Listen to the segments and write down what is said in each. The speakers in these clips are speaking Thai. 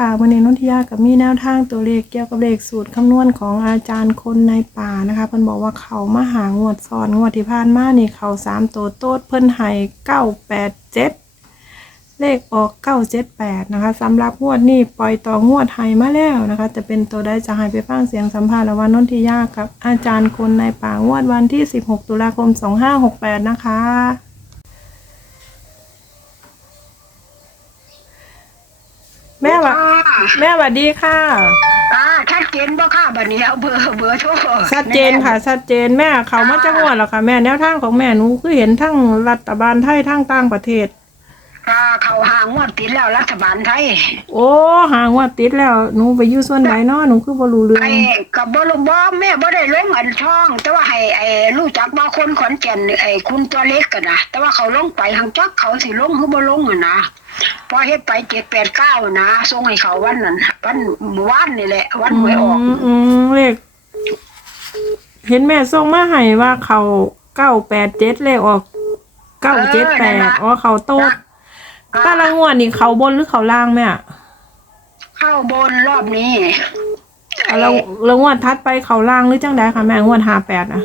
ค่ะวันนี้นนทิยากับมีแนวทางตัวเลขเกี่ยวกับเลขสูตรคำนวณของอาจารย์คนในป่านะคะเพิ่นบอกว่าเขามาหางวดซ้อนงวดที่ผ่านมานี่เขาสามตัวโต๊ดเพิ่นให้เก้าแปดเจ็ดเลขออกเก้าเจ็ดแปดนะคะสำหรับงวดนี้ปล่อยต่องวดให้มาแล้วนะคะ จะเป็นตัวได้จะให้ไปฟังเสียงสัมภาษณ์ระหว่างนนทิยากับอาจารย์คนในป่างวดวันที่16ตุลาคม2568นะคะ แม่วะแม่สวัสดีค่ะ อ่าชัดเจนบ่ค่ะบัดนี้เอาเบอร์เบอร์โทรชัดเจนค่ะ ชัดเจนแม่เขามาจังหวัดหรอคะแม่แนวทางของแม่หนูคือเห็นทั้งรัฐบาลไทยทั้งต่างประเทศ อ่าเขาหางวดติดแล้วรัฐบาลไทยโอ้หางว่าติดแล้วหนูไปอยู่ส่วนไหนเนาะหนูคือบ่รู้เรื่องไอ้กับบ่รู้บ่แม่บ่ได้ลงอันช่อง แต่ว่าให้ไอ้รู้จักบ่คนขอนแก่นไอ้คุณตัวเล็กกันนะแต่ว่าเขาลงไปทางจักเขาสิลงหรือบ่ลงอะนะพอเฮ็ดไป7 8 9นะส่งให้เขาวันนั้นวันเมื่อวานนี่แหละวันหวยออกอืมอืมเลขเห็นแม่ส่งมาให้ว่าเขาเก้าแปดเจ็ดเลขออกเก้าเจ็ดแปดอ๋อเขาโต๊ด ตารางงวดนี่เขาบนหรือเขาล่างแม่เข้าบนรอบนี้แล้วแล้วงวดทัดไปเขาล่างหรือจังใดคะแม่งวดห้าแปดอะ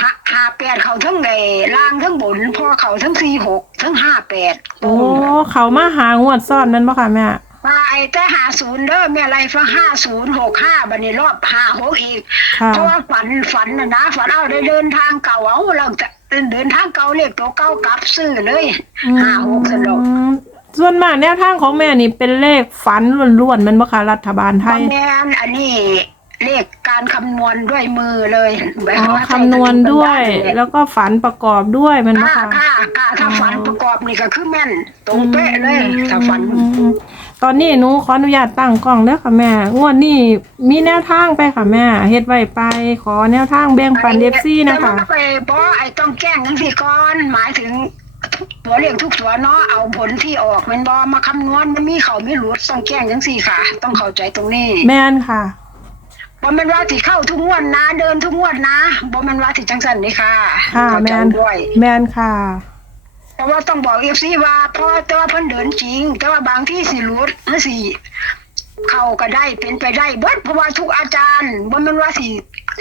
หาหาแปดเขาทั้งไงล่างทั้งบนพอเขาทั้งสี่หกทั้งห้าแปดโอ้เขามาหางวดซ่อนนั่นปะคะแม่ว่าไอ้แต่หาศูนย์เด้อแม่ไรฟังห้าศูนย์หกห้าบันนี้รอบห้าหกอีกค่ะเพราะว่าฝันฝันนะนะฝันเอาได้เดินทางเก่าเอาเราจะ เดินทางเก่าเรียกตัวเก่ากลับซื้อเลยห้าหกสนุกอืมส่วนมากแนวทางของแม่นี่เป็นเลขฝันล้วนๆแมันปะคะรัฐบาลไทยแม่นอันนี้เลขการคำนวณด้วยมือเลยแบบอ๋อว่าคำนวณด้วยแล้แล้วก็ฝันประกอบด้วยแมันปะค่ะคะค่ะค่ะถ้าฝันประกอบนี่ก็คือแม่น ตรงเป๊ะเลยถ้าฝันอืม ตอนนี้หนูขออนุญาตตั้งกล้องเด้อค่ะแม่งวดนี้มีแนวทางไปค่ะแม่เฮ็ดไว้ไปขอแนวทางแบ่งปันเอฟซีนะคะแต่ว่าไปเพราะไอ้ต้องแจ้งทั้งสี่ก้อนหมายถึงตัวเรียกทุกตัวเนาะเอาผลที่ออกเป็นบอมาคำนวณมันมีเขาไม่รู้ต้องแจ้งทั้งสี่ค่ะ ต้องเข้าใจตรงนี้ แม่นค่ะบ่แมันว่าที่เข้าทุกงวดนะ เดินทุกงวดนะบ่แมันว่าที่จังสันนี่ค่ะค่ะเข้าแม่ใจนด้วยแม่นค่ะ เพราะว่าต้องบอกเอฟซีว่าเพราะแต่ว่าเพิ่นเดินจริง แต่ว่าบางที่สิรุดหรือสิเข้าก็ได้เป็นไปได้เบิดเพราะว่าทุกอาจารย์บ่แมันว่าสิ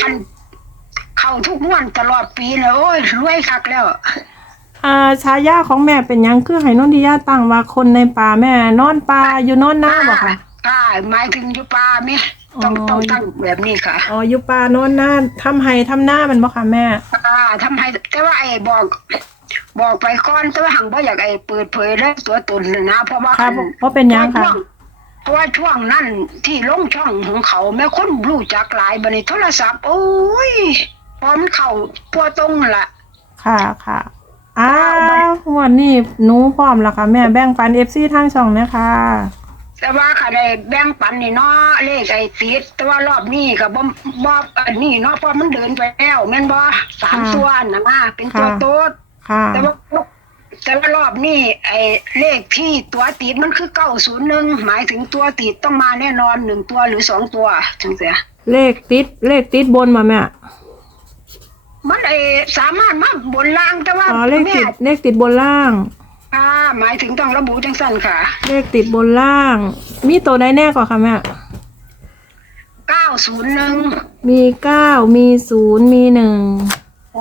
คันเข้าทุกงวดตลอดปีเลยโอ้ยรวยคักแล้ว อ่าชายาของแม่เป็นหยังคือให้นนทิยาตั้งว่าคนในป่าแม่ นอนป่าอยู่นอนหน้าบ่ค่ะค่ะหมายถึงอยู่ป่าแม่ต้องอ๋อ ต้องตั้งแบบนี้ค่ะ อ๋ออยู่ป่านอนหน้าทำไห้ทำหน้ามันบ่ค่ะแม่ อ่าทำให้แต่ว่าไอ้บอก บอกไปก่อนแต่ว่าหังบ่อยากไอ้เปิดเผยเรื่องตัวตนเลยนะเพราะว่าครับเพราะเป็นหยังค่ะช่วเพราะว่าช่วงนั้นที่ลงช่องของเขาแม่คนรู้จักหลายบัดนี้โทรศัพท์โอ้ยพร้อมเข้าพัวตรงล่ะ ค่ะค่ะอ้าววันนี้หนูพร้อมแล้วค่ะ แม่แบ่งปันเอฟซีทางช่องนะคะแต่ว่าค่ะได้แบ่งปันนี่เนาะเลขไอ้ติดแต่ว่ารอบนี้ก็บ่บ่อันนี้เนาะเพราะมันเดินไปแล้วแม่นบ่สามค่ะตัวนะมาเป็นตัวค่ะโต๊ด ค่ะ แต่ว่าแต่ว่ารอบนี้ไอ้เลขที่ตัวติดมันคือเก้าศูนย์หนึ่งหมายถึงตัวติดต้องมาแน่นอนหนึ่งตัวหรือสองตัวจังเสียเลขติดเลขติดบนมาแม่มันไอ้สามารถมาบนล่างแต่ว่าอ๋อเลขแม่ติดเลขติดบนล่างอ่าหมายถึงต้องระบุจังสั้นค่ะ เลขติดบนล่าง มีตัวใดแน่กว่าค่ะแม่เก้าศูนย์หนึ่งมีเก้ามีศูนย์มีหนึ่ง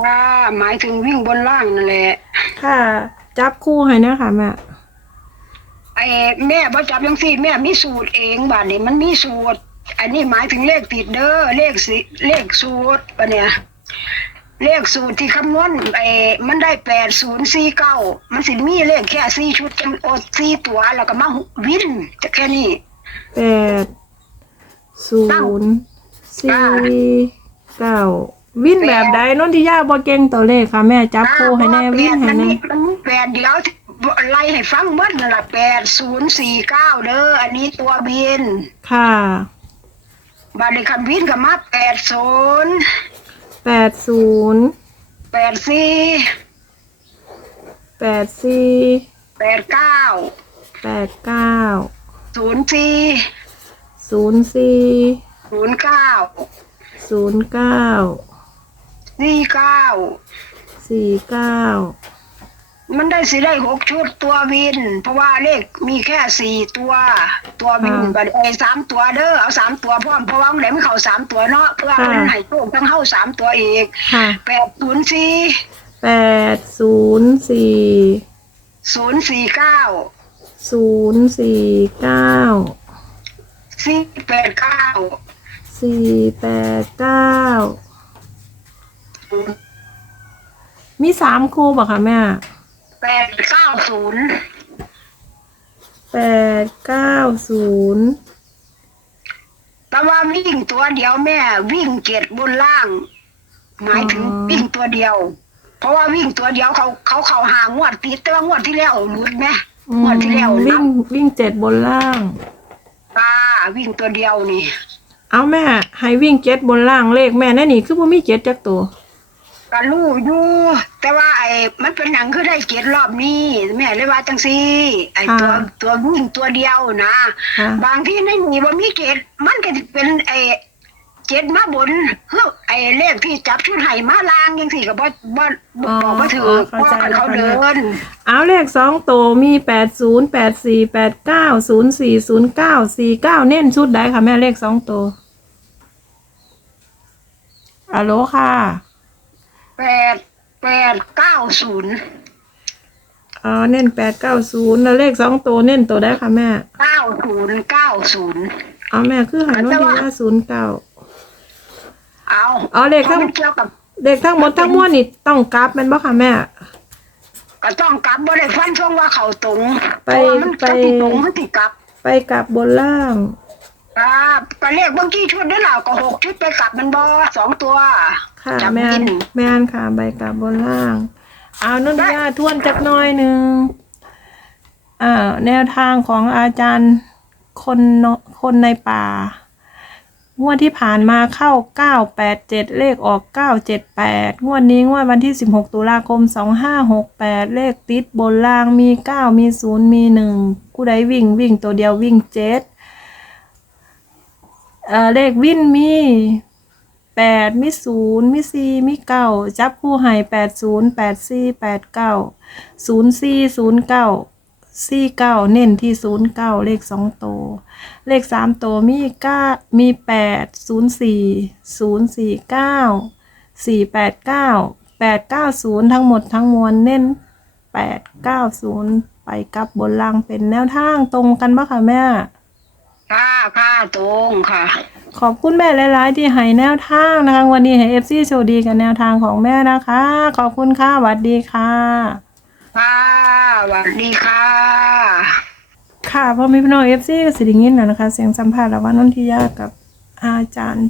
อ่าหมายถึงวิ่งบนล่างนั่นแหละค่ะ จับคู่ให้นะคะแม่ไอ้แม่บ่จับยังสี่แม่มีสูตรเองบาดนี้มันมีสูตร อันนี้หมายถึงเลขติดเด้อเลขสิเลขสูตรปะเนี่ยเลขสูตรที่คำนวณไอ้มันได้แปดศูนย์สี่เก้ามันสิมีเลขแค่สี่ชุดจังโอดสี่ตัวแล้วก็มาวินจะแค่นี้แปดศูนย์สี่เก้า วินแบบใดนนทิยาบ่เก่งตัวเลขค่ะ แม่จับคู่ให้แน่วินให้มันแน่มีมันมีแปดเดียวไล่ให้ฟังเมื่อนั่นละแปดศูนย์สี่เก้าเด้ออันนี้ตัวบิน ค่ะบาดในคำวินก็มาแปดศูนย์แปดศูนย์แปดสี่แปดสี่แปดเก้าแปดเก้าศูนย์สี่ศูนย์สี่ศูนย์เก้าศูนย์เก้า สี่เก้าสี่เก้ามันได้สิได้หกชุดตัววิน เพราะว่าเลขมีแค่สี่ตัว ตัววินอ่าบัดเอยสามตัวเด้อเอาสามตัวพร้อมเพราะว่ามันได้ไม่เข้าสามตัวเนาะเพื่อค่ะมันให้โชคทั้งเข้าสามตัวอีกค่ะแปดศูนย์สี่แปดศูนย์สี่ศูนย์สี่เก้าศูนย์สี่เก้าสี่แปดเก้าสี่แปดเก้า มีสามคู่ป่ะคะแม่แปดเก้าศูนย์แปดเก้าศูนย์แต่ว่าวิ่งตัวเดียวแม่ วิ่งเจ็ดบนล่าง หมายถึงวิ่งตัวเดียว เพราะว่าวิ่งตัวเดียวเขาเขาเขาหางวดติดแต่ว่างวดที่แล้วหลุดไหมงวดที่แล้ววิ่นะงวิ่งเจ็ดบนล่างป้าวิ่งตัวเดียวนี่ เอาแม่ ให้วิ่งเจ็ดบนล่างเลขแม่แน่นี่คือว่ามีเจ็ดจักตัว ก็รู้อยู่แต่ว่าไอ้มันเป็นหนังคือได้เจ็ดรอบนี้แม่เลยว่าจังซี่ไอ้ตัวตัววิ่งตัวเดียวนะค่ะบางที่ในนี่บ่มีเจ็ดมันก็สิเป็นไอ้เจ็ดมาบนเฮ้อไอ้เลขที่จับชุดไห้มาลางจังซี่ก็บ่บ่บ่บอกบ่ถือเพราะว่าเขาเดิน เอาเลขสองตัวมีแปดศูนย์แปดสี่แปดเก้าศูนย์สี่ศูนย์เก้าสี่เก้าเน้นชุดใดค่ะแม่เลขสองตัวอะโหลค่ะ แปดแปดเก้าศูนย์อ๋อเน้นแปดเก้าศูนย์แล้วเลขสองตัวเน้นตัวได้ค่ะแม่เก้าศูนย์เก้าศูนย์เอาแม่คือหันว่าดีว่าศูนย์เก้าเอาอ๋อเลขทั้งพราะมันเกี่ยวกับเลขทั้งหมดทั้งมวลนี่ต้องกราฟแมันบ่ค่ะแม่ ก็ต้องกลับบ่ได้ฟันช่วงว่าเขาตรงไปเพราะว่ามันไป ก็ติดตรงมันติดกลับ ไปกลับบนล่าง ครับก็เลขเมื่อกี้ชุดได้หล่าก็หกชุดไปกลับมันบ่สองตัว ค่ะจับแม่วินนแม่นค่ะ ใบกลับบนล่าง เอานุ่นยาทวนจักหน่อยหนึ่งอ่าแนวทางของอาจารย์คนเนคนในป่างวดที่ผ่านมาเข้า 987 เลขออก 978 งวดนี้งวดวันที่ 16 ตุลาคม 2568 เลขติดบนล่างมี 9 มี 0 มี1ผู้ใดวิ่งวิ่งตัวเดียววิ่ง7 เอ่อเลขวินมีแปดมีศูนย์มีสี่มีเก้าจับคู่ให้แปดศูนย์แปดสี่แปดเก้าศูนย์สี่ศูนย์เก้าสี่เก้าเน้นที่ศูนย์เก้าเลขสองโตวเลขสามโตวมีเก้ามีแปดศูนย์สี่ศูนย์สี่เก้าสี่แปดเก้าแปดเก้าศูนย์ทั้งหมดทั้งมวลเน้นแปดเก้าศูนย์ไปกับบนล่างเป็นแนวทางตรงกันปะคะแม่ ค่ะค่ะตรงค่ะ ขอบคุณแม่หลายๆ ที่ให้แนวทางนะคะ วันนี้ให้เอฟซีโชคดีกับแนวทางของแม่นะคะ ขอบคุณค่ะสวัสดีค่ะ ค่ะสวัสดีค่ะ ค่ะพ่อแม่พี่น้องเอฟซีก็สิไดิงินแล้วนะคะ เสียงสัมภาษณ์ระหว่างนนทิยากับอาจารย์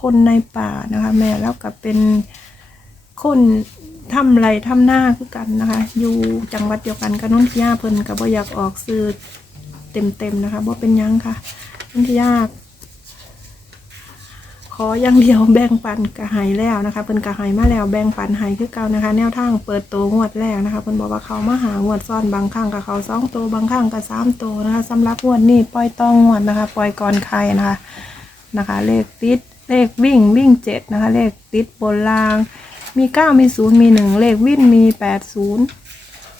คนในป่านะคะ แม่แล้วกับเป็นคนทำไรทำหน้าคือกันนะคะ อยู่จังหวัดเดียวกันกับนนทิยาเพิ่นกับว่าอยากออกสื่อเต็มๆนะคะว่าเป็นหยังค่ะ นนทิยาขออย่างเดียวแบ่งปันกระหายแล้วนะคะเพิ่นกระหายมาแล้วแบ่งปันหายคือเก่านะคะ แนวทางเปิดตัวงวดแรกนะคะเพิ่นบอกว่าเขามาหางวดซ้อนบางครั้งกับเขาสองตัวบางครั้งกับสามตัวนะคะสำหรับงวดนี้ปล่อยต้องงวดนะคะปล่อยก่อนใครนะคะนะคะ เลขติดเลขวิ่งวิ่งเจ็ดนะคะ เลขติดบนราง มีเก้ามีศูนย์มีหนึ่งเลขวิ่งมีแปดศูนย์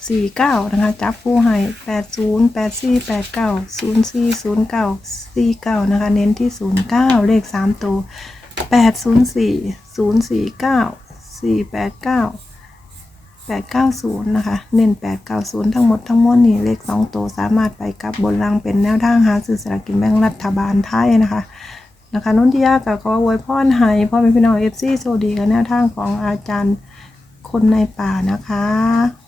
สี่เก้านะคะ จับคู่ให้แปดศูนย์แปดสี่แปดเก้าศูนย์สี่ศูนย์เก้าสี่เก้านะคะ เน้นที่ศูนย์เก้าเลขสามตัวแปดศูนย์สี่ศูนย์สี่เก้าสี่แปดเก้าแปดเก้าศูนย์นะคะ เน้นแปดเก้าศูนย์ทั้งหมดทั้งมวลนี่เลขสองตัวสามารถไปกับบนรางเป็นแนวทางหาซื้อสลากกินแบ่งรัฐบาลไทยนะคะนะคะนุ่นที่ยากกับขออวยพรให้พ่อแม่พี่น้องเอฟซีโชคดีกับแนวทางของอาจารย์คนในป่านะคะ